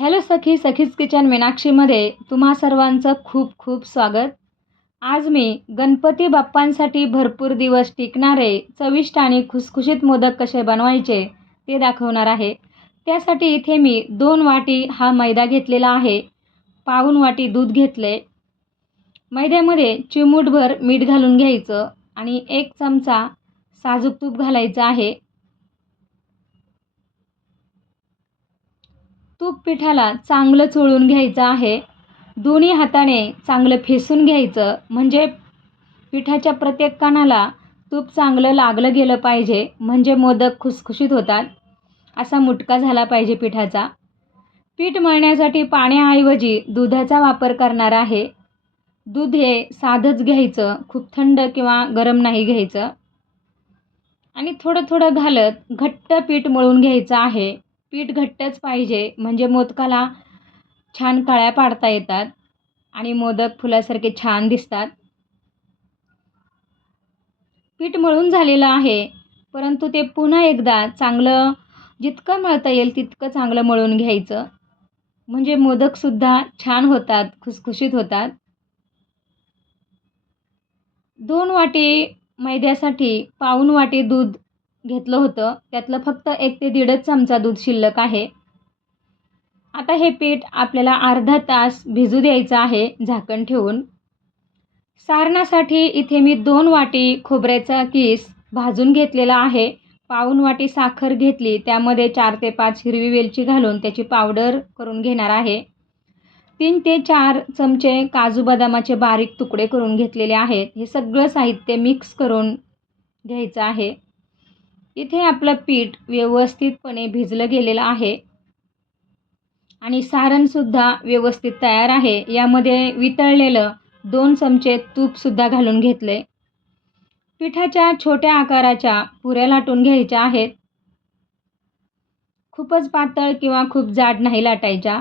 Hello सखी सखीच kitchen मीनाक्षीमध्ये तुम्हा सर्वांचं खूप खूप स्वागत. आज मी गणपती बाप्पांसाठी भरपूर दिवस टिकणारे चविष्ट आणि खुसखुशीत मोदक कसे बनवायचे ते दाखवणार आहे. त्यासाठी इथे मी दोन वाटी हा मैदा घेतलेला आहे. पाऊन वाटी दूध घेतले. मैद्यामध्ये चिमूटभर मीठ घालून घ्यायचं आणि एक चमचा साजूक तूप घालायचं आहे. तूप पिठाला चांगलं चोळून घ्यायचं आहे. दोन्ही हाताने चांगलं फेसून घ्यायचं. म्हणजे पिठाच्या प्रत्येक कानाला तूप चांगलं लागलं गेलं पाहिजे. म्हणजे मोदक खुसखुशीत होतात. असा मुटका झाला पाहिजे पिठाचा. पीठ मळण्यासाठी पाण्याऐवजी दुधाचा वापर करणार आहे. दूध हे साधंच घ्यायचं. खूप थंड किंवा गरम नाही घ्यायचं. आणि थोडं थोडं घालत घट्ट पीठ मळून घ्यायचं आहे. पीठ घट्टच पाहिजे. म्हणजे मोदकाला छान कळ्या पाडता येतात आणि मोदक फुलासारखे छान दिसतात. पीठ मळून झालेलं आहे परंतु ते पुन्हा एकदा चांगलं जितकं मळता येईल तितकं चांगलं मळून घ्यायचं. म्हणजे मोदकसुद्धा छान होतात खुसखुशीत होतात. दोन वाटी मैद्यासाठी पाऊण वाटी दूध घेतलं होतं. त्यातलं फक्त एक ते दीडच चमचा दूध शिल्लक आहे. आता हे पीठ आपल्याला अर्धा तास भिजू द्यायचं आहे झाकण ठेवून. सारणासाठी इथे मी दोन वाटी खोबऱ्याचा किस भाजून घेतलेला आहे. पाऊण वाटी साखर घेतली त्यामध्ये चार ते पाच हिरवी वेलची घालून त्याची पावडर करून घेणार आहे. तीन ते चार चमचे काजू बदामाचे बारीक तुकडे करून घेतलेले आहेत. हे सगळं साहित्य मिक्स करून घ्यायचं आहे. इथे आपलं पीठ व्यवस्थितपणे भिजलं गेलेलं आहे. आणि सारणसुद्धा व्यवस्थित तयार आहे. यामध्ये वितळलेलं दोन चमचे तूपसुद्धा घालून घेतले. पिठाच्या छोट्या आकाराच्या पुऱ्या लाटून घ्यायच्या आहेत. खूपच पातळ किंवा खूप जाड नाही लाटायच्या.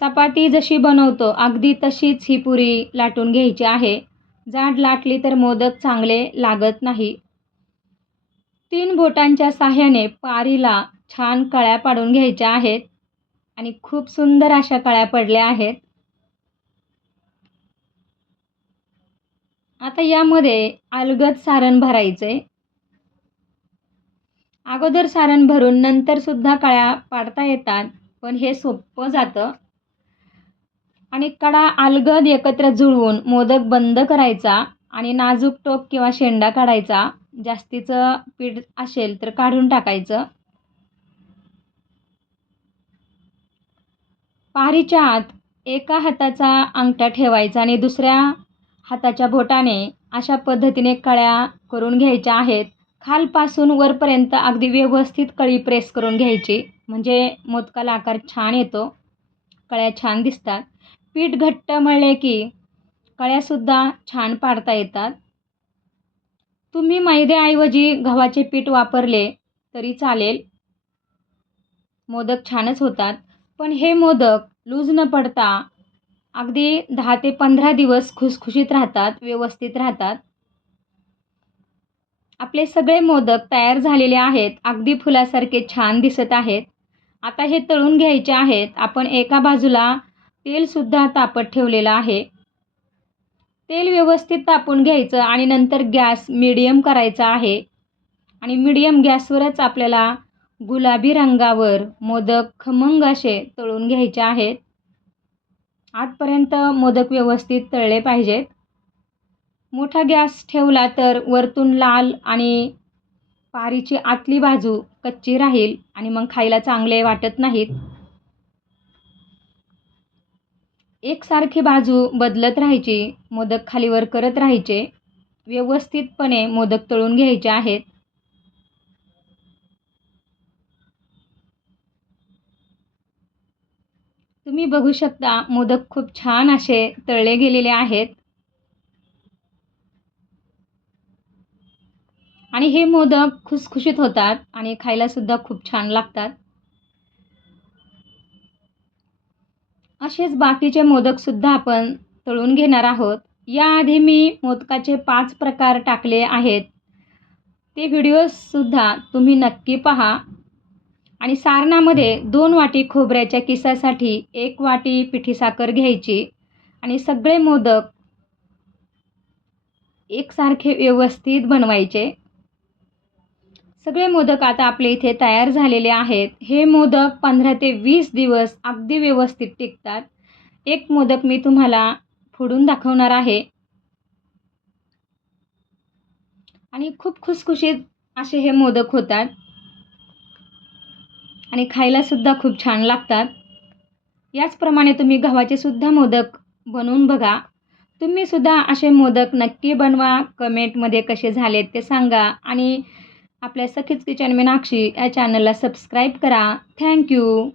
चपाती जशी बनवतो अगदी तशीच ही पुरी लाटून घ्यायची आहे. जाड लाटली तर मोदक चांगले लागत नाही. तीन बोटांच्या साह्याने पारीला छान कळ्या पाडून घ्यायच्या आहेत आणि खूप सुंदर अशा कळ्या पडल्या आहेत. आता यामध्ये अलगद सारण भरायचे. अगोदर सारण भरून नंतर सुद्धा कळ्या पाडता येतात पण हे सोपं जातं. आणि कडा अलगद एकत्र जुळवून मोदक बंद करायचा आणि नाजूक टोप किंवा शेंडा काढायचा. जास्तीचं पीठ असेल तर काढून टाकायचं. पारीच्या आत एका हाताचा अंगठा ठेवायचा आणि दुसऱ्या हाताच्या बोटाने अशा पद्धतीने कळ्या करून घ्यायच्या आहेत. खालपासून वरपर्यंत अगदी व्यवस्थित कळी प्रेस करून घ्यायची. म्हणजे मोदकाला आकार छान येतो. कळ्या छान दिसतात. पीठ घट्ट मळले की कळ्यासुद्धा छान पाडता येतात. तुम्ही मैद्याऐवजी गव्हाचे पीठ वापरले तरी चालेल. मोदक छानच होतात पण हे मोदक लूज न पडता अगदी दहा ते पंधरा दिवस खुसखुशीत राहतात व्यवस्थित राहतात. आपले सगळे मोदक तयार झालेले आहेत अगदी फुलासारखे छान दिसत आहेत. आता हे तळून घ्यायचे आहेत आपण एका बाजूला तेलसुद्धा तापत ठेवलेलं आहे. तेल व्यवस्थित तापून घ्यायचं आणि नंतर गॅस मिडियम करायचा आहे. आणि मिडियम गॅसवरच आपल्याला गुलाबी रंगावर मोदक खमंग असे तळून घ्यायचे आहेत. आजपर्यंत मोदक व्यवस्थित तळले पाहिजेत. मोठा गॅस ठेवला तर वरतून लाल आणि पारीची आतली बाजू कच्ची राहील आणि मग खायला चांगले वाटत नाहीत. एकसारखी बाजू बदलत राहायची मोदक खालीवर करत राहायचे व्यवस्थितपणे मोदक तळून घ्यायचे आहेत. तुम्ही बघू शकता मोदक खूप छान असे तळले गेलेले आहेत. आणि हे मोदक खुसखुशीत होतात आणि खायलासुद्धा खूप छान लागतात. असेच बाकीचे मोदकसुद्धा आपण तळून घेणार आहोत. याआधी मी मोदकाचे पाच प्रकार टाकले आहेत. ते व्हिडिओजसुद्धा तुम्ही नक्की पहा. आणि सारणामध्ये दोन वाटी खोबऱ्याच्या किसासाठी एक वाटी पिठी साखर घ्यायची. आणि सगळे मोदक एकसारखे व्यवस्थित बनवायचे. सगळे मोदक आता आपले इथे तयार झालेले आहेत. हे मोदक पंधरा ते वीस दिवस अगदी व्यवस्थित टिकतात. एक मोदक मी तुम्हाला फोडून दाखवणार आहे. आणि खूप खुसखुशीत असे हे मोदक होतात. आणि खायलासुद्धा खूप छान लागतात. याचप्रमाणे तुम्ही गव्हाचे सुद्धा मोदक बनवून बघा. तुम्हीसुद्धा असे मोदक नक्की बनवा. कमेंटमध्ये कसे झालेत ते सांगा. आणि आपल्या सखीच किचन मीनाक्षी या चॅनलला सबस्क्राईब करा. थँक्यू